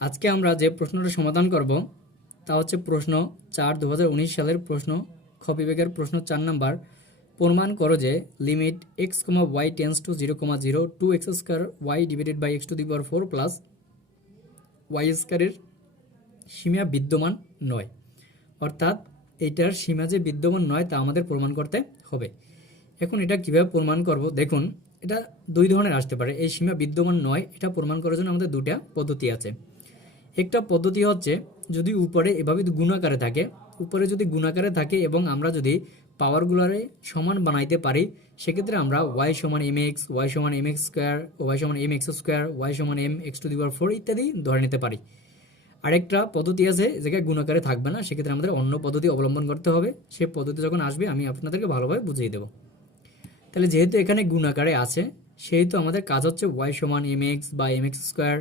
আজকে আমরা যে প্রশ্নটা সমাধান করব তা হচ্ছে প্রশ্ন 4 2019 সালের প্রশ্ন খ বিভাগের প্রশ্ন 4 নাম্বার। প্রমাণ করো যে limit x, y tends to 0, 0 2x square y divided by x to the power 4 plus y স্কয়ারের সীমা বিদ্যমান নয়। অর্থাৎ এটার সীমা যে বিদ্যমান নয় তা আমাদের প্রমাণ করতে হবে। এখন এটা কিভাবে প্রমাণ করব? দেখুন, এটা দুই ধরনের আসতে পারে। এই সীমা বিদ্যমান নয় এটা প্রমাণ করার জন্য আমাদের দুটা পদ্ধতি আছে। একটা পদ্ধতি হচ্ছে যদি উপরে এভাবে গুণাকারে থাকে, উপরে যদি গুণাকারে থাকে এবং আমরা যদি পাওয়ারগুলোরে সমান বানাইতে পারি, সেক্ষেত্রে আমরা y সমান mx, y সমান mx স্কোয়ার, y সমান mx স্কোয়ার, y সমান mx টু দি পাওয়ার 4 ইত্যাদি ধরে নিতে পারি। আরেকটা পদ্ধতি আছে যেটা গুণাকারে থাকবে না, সেক্ষেত্রে আমাদের অন্য পদ্ধতি অবলম্বন করতে হবে। সে পদ্ধতি যখন আসবে আমি আপনাদেরকে ভালোভাবে বুঝিয়ে দেবো। তাহলে যেহেতু এখানে গুণাকারে আছে সেহেতু আমাদের কাজ হচ্ছে y সমান mx বা mx স্কোয়ার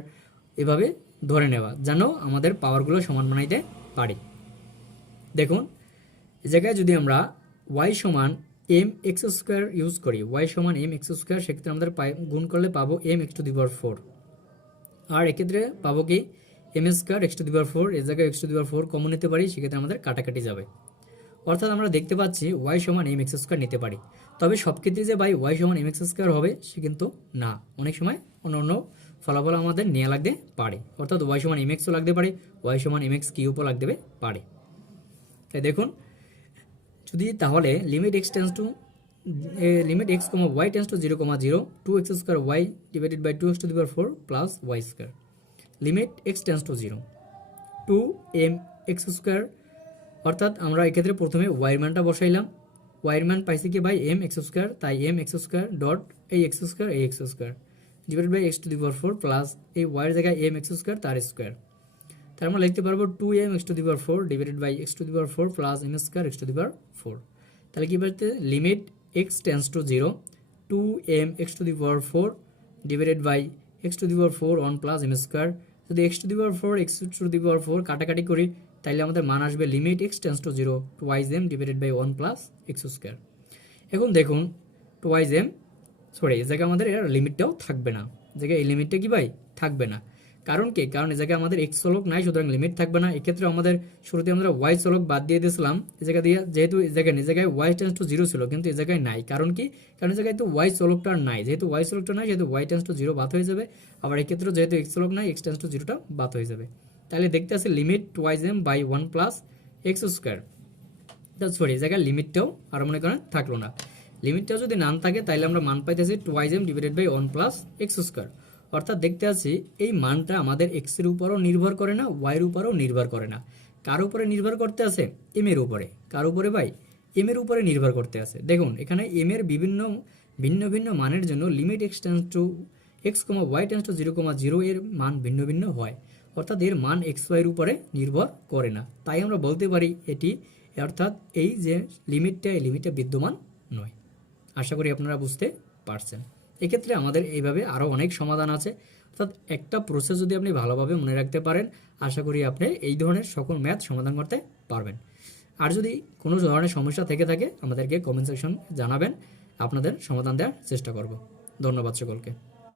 এভাবে ধরে নেওয়া, যেন আমাদের পাওয়ারগুলো সমান বানাইতে পারি। দেখুন, এই জায়গায় যদি আমরা y সমান mx স্কোয়ার ইউজ করি, y সমান mx স্কোয়ার, সেক্ষেত্রে আমাদের গুণ করলে পাবো mx টু দি পাওয়ার 4। আর এক্ষেত্রে পাবো কি m square x to the power 4, এই জায়গায় x to the power 4 common নিতে পারি, সেক্ষেত্রে আমাদের কাটাকাটি যাবে। অর্থাৎ আমরা দেখতে পাচ্ছি y সমান mx স্কোয়ার নিতে পারি। তবে সব ক্ষেত্রে যে y সমান mx স্কোয়ার হবে সে কিন্তু না, অনেক সময় অন্য ফলাফল আমাদের নেওয়া লাগতে পারে। অর্থাৎ y সমান mxও লাগতে পারে, y সমান mx কিউবও লাগতে পারে। তাই দেখুন, যদি তাহলে limit x tends to limit x, y tends to 0, 0 2x square y divided by 2x to the power 4 plus y square limit x tends to 0 2mx square. অর্থাৎ আমরা এক্ষেত্রে প্রথমে y এর মানটা বসাইলাম, y এর মান পাইছি কি বাই mx স্কোয়ার, তাই mx স্কোয়ার ডট এই x স্কোয়ার এই x square divided by x to the power 4 plus এই y এর জায়গায় mx স্কোয়ার তার স্কোয়ার। তার আমরা লিখতে পারবো 2mx to the power 4 divided by x to the power 4 plus m square x to the power 4। তাহলে কি বলতে limit x tends to 0 2mx to the power 4 divided by x to the power 4 1 plus m square. যদি x to the power 4 x to the power 4 কাটাকাটি করি তাইলে আমাদের মান আসবে limit x tends to 0 twice m divided by 1 plus x square. এখন দেখুন twice m এই জায়গায় আমাদের এর লিমিটটাও থাকবে না, জায়গায় এই লিমিটটা কি ভাই থাকবে না। কারণ কি? কারণ এই জায়গায় আমাদের x চলক নাই, সুতরাং লিমিট থাকবে না। এক্ষেত্রে আমাদের শুরুতে আমরা y চলক বাদ দিয়ে দিয়েছিলাম এই জায়গা দিয়ে, যেহেতু এই জায়গায় y টেন্ডস টু 0 ছিল কিন্তু এই জায়গায় নাই। কারণ কি? কারণ এই জায়গায় তো y চলকটা নাই, যেহেতু y চলকটা নাই সেহেতু y টেন্ডস টু 0 বাদ হয়ে যাবে। আবার এক্ষেত্রে যেহেতু x চলক নাই x টেন্ডস টু 0টা বাদ হয়ে যাবে। তাহলে দেখতে আছে limit twice m by 1 plus x square. এই জায়গায় লিমিটটাও আর মনে করেন থাকলো না। লিমিটটাও যদি নাম থাকে তাহলে আমরা মান পাইতেছি twice m divided by 1 plus x square. অর্থাৎ দেখতে আছি এই মানটা আমাদের x এর উপরও নির্ভর করে না, y এর উপরও নির্ভর করে না। কার উপরে নির্ভর করতে আছে? m এর উপরে। কার উপরে ভাই? m এর উপরে নির্ভর করতে আছে। দেখুন এখানে m এর ভিন্ন ভিন্ন মানের জন্য limit x tends two x, y tends to 0, 0 এর মান ভিন্ন ভিন্ন হয়। অর্থাৎ এর মান x, y এর উপরে নির্ভর করে না। তাই আমরা বলতে পারি এটি, অর্থাৎ এই যে লিমিটটা এই লিমিটটা বিদ্যমান নয়। আশা করি আপনারা বুঝতে পারছেন। এক্ষেত্রে আমাদের এইভাবে আরও অনেক সমাধান আছে। অর্থাৎ একটা প্রসেস যদি আপনি ভালোভাবে মনে রাখতে পারেন, আশা করি আপনি এই ধরনের সকল ম্যাথ সমাধান করতে পারবেন। আর যদি কোনো ধরনের সমস্যা থেকে থাকে আমাদেরকে কমেন্ট সেকশন জানাবেন, আপনাদের সমাধান দেওয়ার চেষ্টা করব। ধন্যবাদ সকলকে।